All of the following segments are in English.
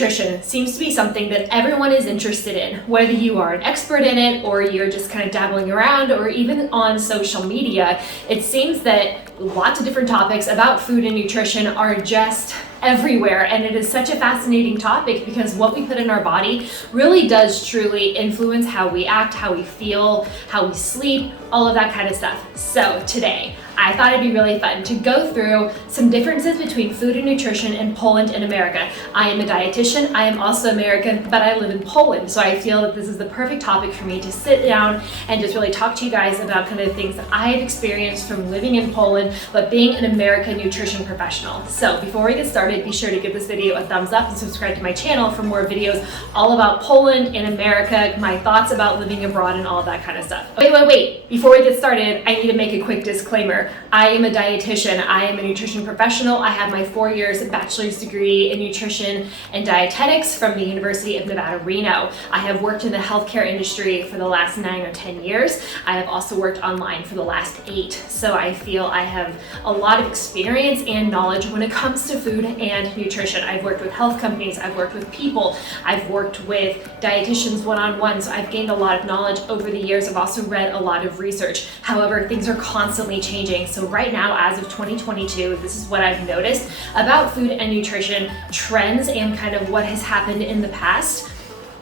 nutrition seems to be something that everyone is interested in, whether you are an expert in it or you're just kind of dabbling around, or even on social media. It seems that lots of different topics about food and nutrition are just everywhere, and it is such a fascinating topic because what we put in our body really does truly influence how we act, how we feel, how we sleep, all of that kind of stuff. So today, I thought it'd be really fun to go through some differences between food and nutrition in Poland and America. I am a dietitian, I am also American, but I live in Poland, so I feel that this is the perfect topic for me to sit down and just really talk to you guys about kind of the things that I have experienced from living in Poland, but being an American nutrition professional. So before we get started, be sure to give this video a thumbs up and subscribe to my channel for more videos all about Poland and America, my thoughts about living abroad and all of that kind of stuff. Wait. Before we get started, I need to make a quick disclaimer. I am a dietitian. I am a nutrition professional. I have my 4 years bachelor's degree in nutrition and dietetics from the University of Nevada, Reno. I have worked in the healthcare industry for the last 9 or 10 years. I have also worked online for the last 8. So I feel I have a lot of experience and knowledge when it comes to food and nutrition. I've worked with health companies. I've worked with people. I've worked with dietitians one-on-one. So I've gained a lot of knowledge over the years. I've also read a lot of research. However, things are constantly changing. So right now, as of 2022, this is what I've noticed about food and nutrition trends and kind of what has happened in the past.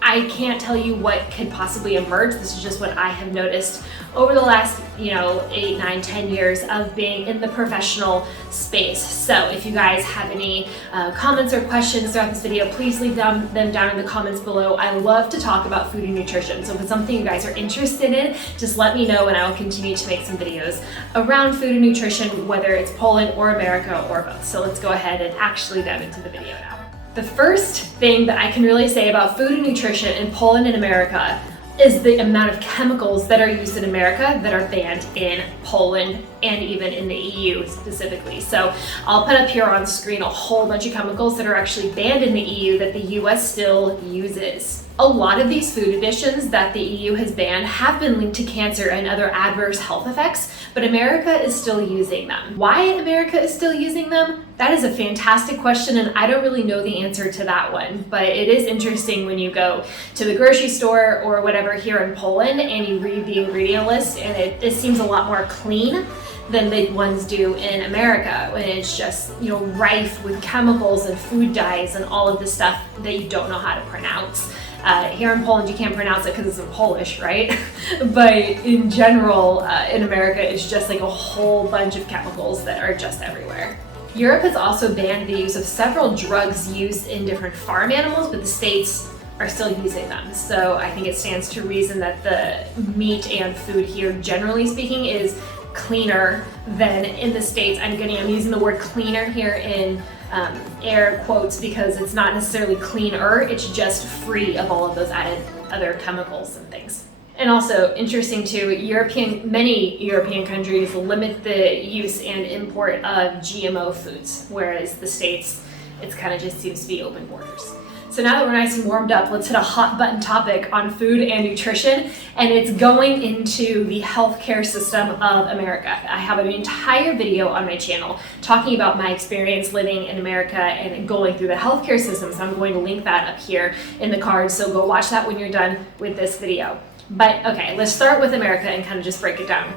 I can't tell you what could possibly emerge. This is just what I have noticed over the last, 8, 9, 10 years of being in the professional space. So if you guys have any comments or questions throughout this video, please leave them down in the comments below. I love to talk about food and nutrition. So if it's something you guys are interested in, just let me know and I will continue to make some videos around food and nutrition, whether it's Poland or America or both. So let's go ahead and actually dive into the video now. The first thing that I can really say about food and nutrition in Poland and America is the amount of chemicals that are used in America that are banned in Poland and even in the EU specifically. So I'll put up here on screen a whole bunch of chemicals that are actually banned in the EU that the US still uses. A lot of these food additions that the EU has banned have been linked to cancer and other adverse health effects, but America is still using them. Why America is still using them? That is a fantastic question, and I don't really know the answer to that one, but it is interesting when you go to the grocery store or whatever here in Poland and you read the ingredient list, and it seems a lot more clean than the ones do in America, when it's just, rife with chemicals and food dyes and all of this stuff that you don't know how to pronounce. Here in Poland, you can't pronounce it because it's in Polish, right? But in general, in America, it's just like a whole bunch of chemicals that are just everywhere. Europe has also banned the use of several drugs used in different farm animals, but the states are still using them. So I think it stands to reason that the meat and food here, generally speaking, is cleaner than in the States. I'm using the word cleaner here in air quotes because it's not necessarily cleaner, it's just free of all of those added other chemicals and things. And also interesting too, many European countries limit the use and import of GMO foods, whereas the States, it's kind of just seems to be open borders. So now that we're nice and warmed up, let's hit a hot button topic on food and nutrition, and it's going into the healthcare system of America. I have an entire video on my channel talking about my experience living in America and going through the healthcare system, so I'm going to link that up here in the cards, so go watch that when you're done with this video. But okay, let's start with America and kind of just break it down.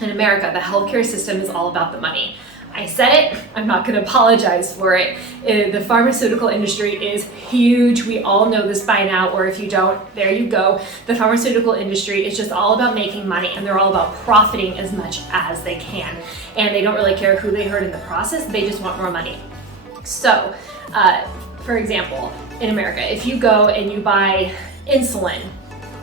In America, the healthcare system is all about the money. I said it, I'm not going to apologize for it. The pharmaceutical industry is huge. We all know this by now, or if you don't, there you go. The pharmaceutical industry is just all about making money, and they're all about profiting as much as they can. And they don't really care who they hurt in the process, they just want more money. So, for example, in America, if you go and you buy insulin,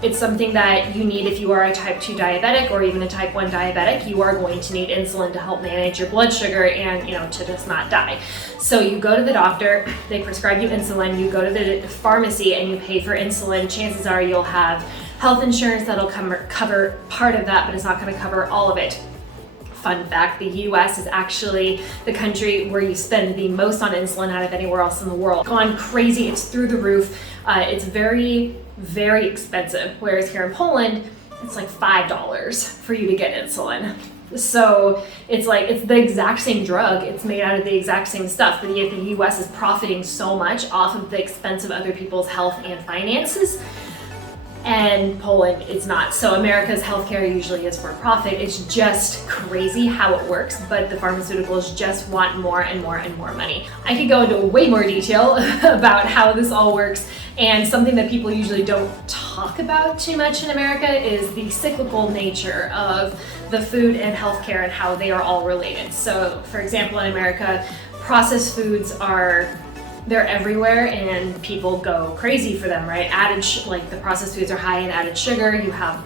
it's something that you need if you are a type 2 diabetic or even a type 1 diabetic. You are going to need insulin to help manage your blood sugar and, to just not die. So you go to the doctor, they prescribe you insulin, you go to the pharmacy and you pay for insulin. Chances are you'll have health insurance that'll cover part of that, but it's not going to cover all of it. Fun fact, the US is actually the country where you spend the most on insulin out of anywhere else in the world. Gone crazy, it's through the roof. It's very, very expensive. Whereas here in Poland, it's like $5 for you to get insulin. So it's like, it's the exact same drug, it's made out of the exact same stuff, but yet the US is profiting so much off of the expense of other people's health and finances. And Poland is not. So America's healthcare usually is for profit. It's just crazy how it works, but the pharmaceuticals just want more and more and more money. I could go into way more detail about how this all works, and something that people usually don't talk about too much in America is the cyclical nature of the food and healthcare and how they are all related. So for example, in America, processed foods they're everywhere and people go crazy for them, right? Like the processed foods are high in added sugar. You have,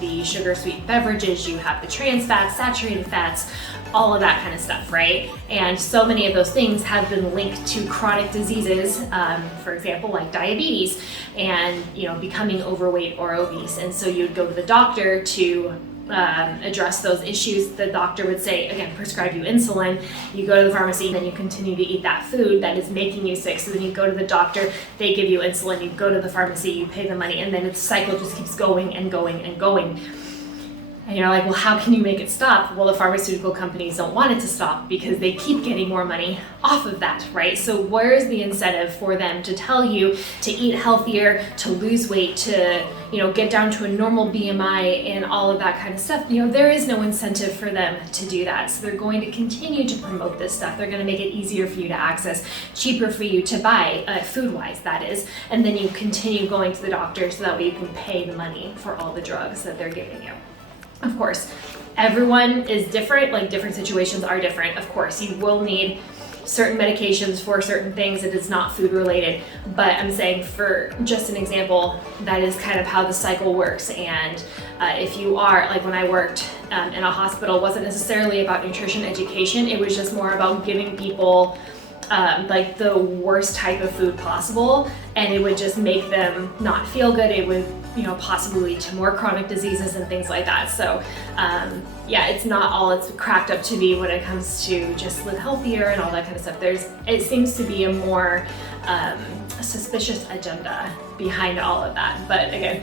the sugar sweetened beverages, you have the trans fats, saturated fats, all of that kind of stuff, right? And so many of those things have been linked to chronic diseases, for example, like diabetes and, becoming overweight or obese. And so you'd go to the doctor to address those issues. The doctor would say, again, prescribe you insulin. You go to the pharmacy, and then you continue to eat that food that is making you sick. So then you go to the doctor, they give you insulin, you go to the pharmacy, you pay the money, and then the cycle just keeps going and going and going. And you're like, well, how can you make it stop? Well, the pharmaceutical companies don't want it to stop because they keep getting more money off of that, right? So where's the incentive for them to tell you to eat healthier, to lose weight, to, get down to a normal BMI and all of that kind of stuff? There is no incentive for them to do that. So they're going to continue to promote this stuff. They're going to make it easier for you to access, cheaper for you to buy, food-wise, that is. And then you continue going to the doctor so that way you can pay the money for all the drugs that they're giving you. Of course, everyone is different, like different situations are different. Of course, you will need certain medications for certain things that is not food related, but I'm saying for just an example, that is kind of how the cycle works. And if you are, like when I worked in a hospital, it wasn't necessarily about nutrition education, it was just more about giving people like the worst type of food possible, and it would just make them not feel good. It would possibly lead to more chronic diseases and things like that. So it's not all it's cracked up to be when it comes to just live healthier and all that kind of stuff. It seems to be a more suspicious agenda behind all of that. But again,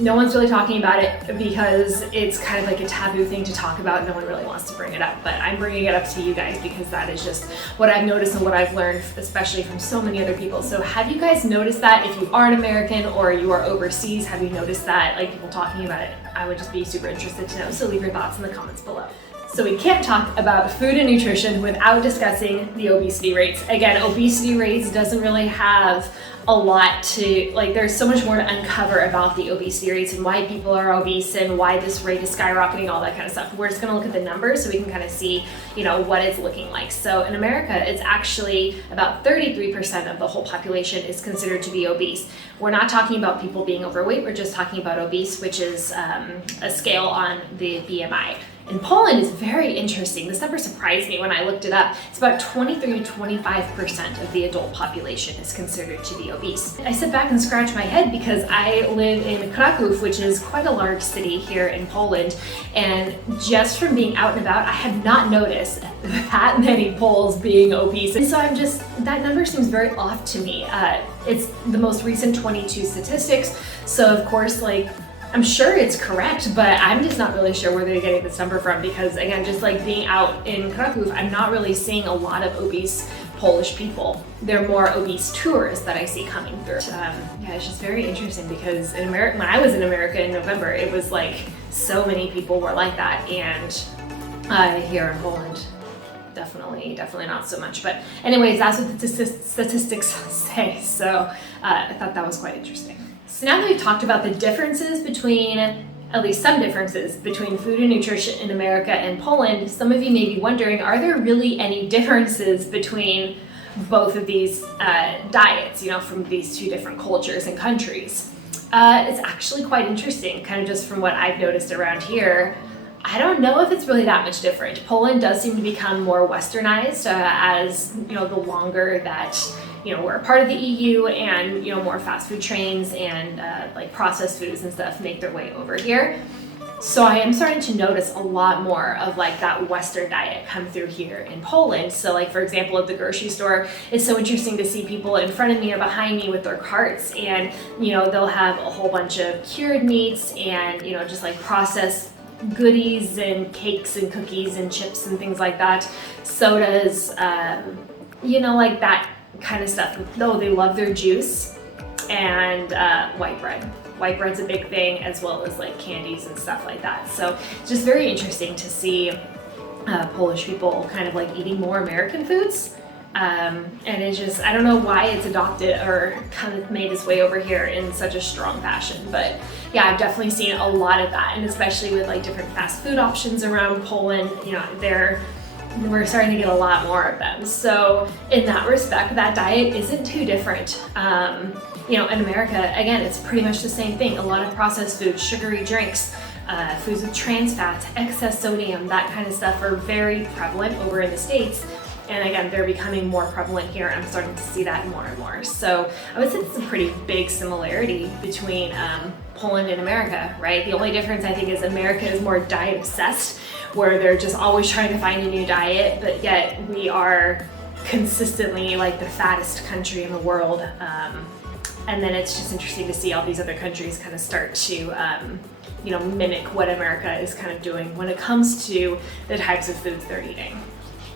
no one's really talking about it because it's kind of like a taboo thing to talk about. No one really wants to bring it up, but I'm bringing it up to you guys because that is just what I've noticed and what I've learned, especially from so many other people. So have you guys noticed that? If you are an American or you are overseas, have you noticed that, like people talking about it? I would just be super interested to know. So leave your thoughts in the comments below. So we can't talk about food and nutrition without discussing the obesity rates. Again, obesity rates doesn't really have a lot to, there's so much more to uncover about the obesity rates and why people are obese and why this rate is skyrocketing, all that kind of stuff. We're just gonna look at the numbers so we can kind of see, what it's looking like. So in America, it's actually about 33% of the whole population is considered to be obese. We're not talking about people being overweight, we're just talking about obese, which is a scale on the BMI. In Poland is very interesting. This number surprised me when I looked it up. It's about 23 to 25% of the adult population is considered to be obese. I sit back and scratch my head because I live in Krakow, which is quite a large city here in Poland. And just from being out and about, I have not noticed that many Poles being obese. And so that number seems very off to me. It's the most recent 22 statistics. So of course, I'm sure it's correct, but I'm just not really sure where they're getting this number from because, again, just being out in Krakow, I'm not really seeing a lot of obese Polish people. They're more obese tourists that I see coming through. It's just very interesting because in America, when I was in America in November, it was so many people were like that, and here in Poland, definitely not so much. But anyways, that's what the statistics say. So I thought that was quite interesting. So now that we've talked about the differences between, at least some differences between food and nutrition in America and Poland, some of you may be wondering, are there really any differences between both of these diets, from these two different cultures and countries? It's actually quite interesting, kind of just from what I've noticed around here. I don't know if it's really that much different. Poland does seem to become more westernized as, the longer that we're a part of the EU and, more fast food chains and processed foods and stuff make their way over here. So I am starting to notice a lot more of that Western diet come through here in Poland. So for example, at the grocery store, it's so interesting to see people in front of me or behind me with their carts, and, they'll have a whole bunch of cured meats and, just processed goodies and cakes and cookies and chips and things like that, sodas, like that kind of stuff. Though they love their juice and white bread. White bread's a big thing, as well as like candies and stuff like that. So it's just very interesting to see Polish people kind of like eating more American foods. And it's just, I don't know why it's adopted or kind of made its way over here in such a strong fashion. But yeah, I've definitely seen a lot of that, and especially with like different fast food options around Poland, we're starting to get a lot more of them. So in that respect, that diet isn't too different. In America, again, it's pretty much the same thing. A lot of processed foods, sugary drinks, foods with trans fats, excess sodium, that kind of stuff are very prevalent over in the States. And again, they're becoming more prevalent here. I'm starting to see that more and more. So I would say it's a pretty big similarity between Poland and America, right? The only difference I think is America is more diet obsessed, where they're just always trying to find a new diet, but yet we are consistently like the fattest country in the world. And then it's just interesting to see all these other countries kind of start to mimic what America is kind of doing when it comes to the types of foods they're eating.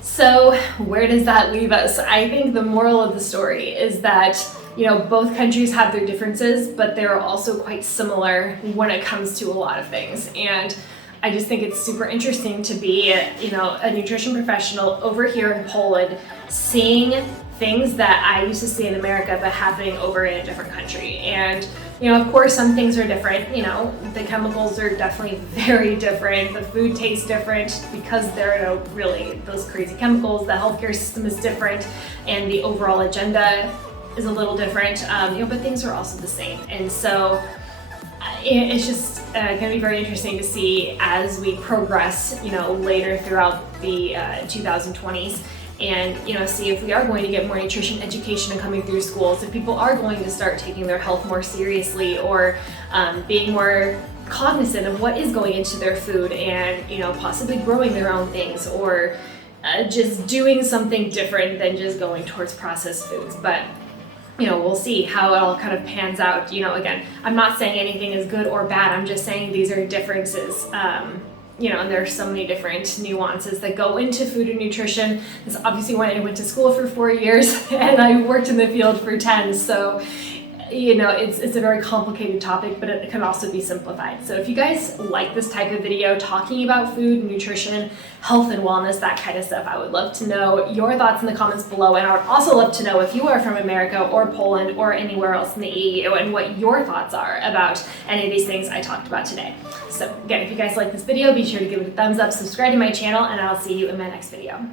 So where does that leave us? I think the moral of the story is that, both countries have their differences, but they're also quite similar when it comes to a lot of things. And I just think it's super interesting to be, a nutrition professional over here in Poland, seeing things that I used to see in America, but happening over in a different country. And, of course, some things are different. The chemicals are definitely very different. The food tastes different because there are really those crazy chemicals. The healthcare system is different, and the overall agenda is a little different. But things are also the same. And so it's just going to be very interesting to see as we progress, later throughout the 2020s. And see if we are going to get more nutrition education coming through schools, if people are going to start taking their health more seriously, or being more cognizant of what is going into their food, and possibly growing their own things, or just doing something different than just going towards processed foods. But we'll see how it all kind of pans out. Again, I'm not saying anything is good or bad. I'm just saying these are differences. And there's so many different nuances that go into food and nutrition. That's obviously why I went to school for 4 years and I worked in the field for 10. So, it's a very complicated topic, but it can also be simplified. So if you guys like this type of video talking about food, nutrition, health and wellness, that kind of stuff, I would love to know your thoughts in the comments below. And I would also love to know if you are from America or Poland or anywhere else in the EU, and what your thoughts are about any of these things I talked about today. So again, if you guys like this video, be sure to give it a thumbs up, subscribe to my channel, and I'll see you in my next video.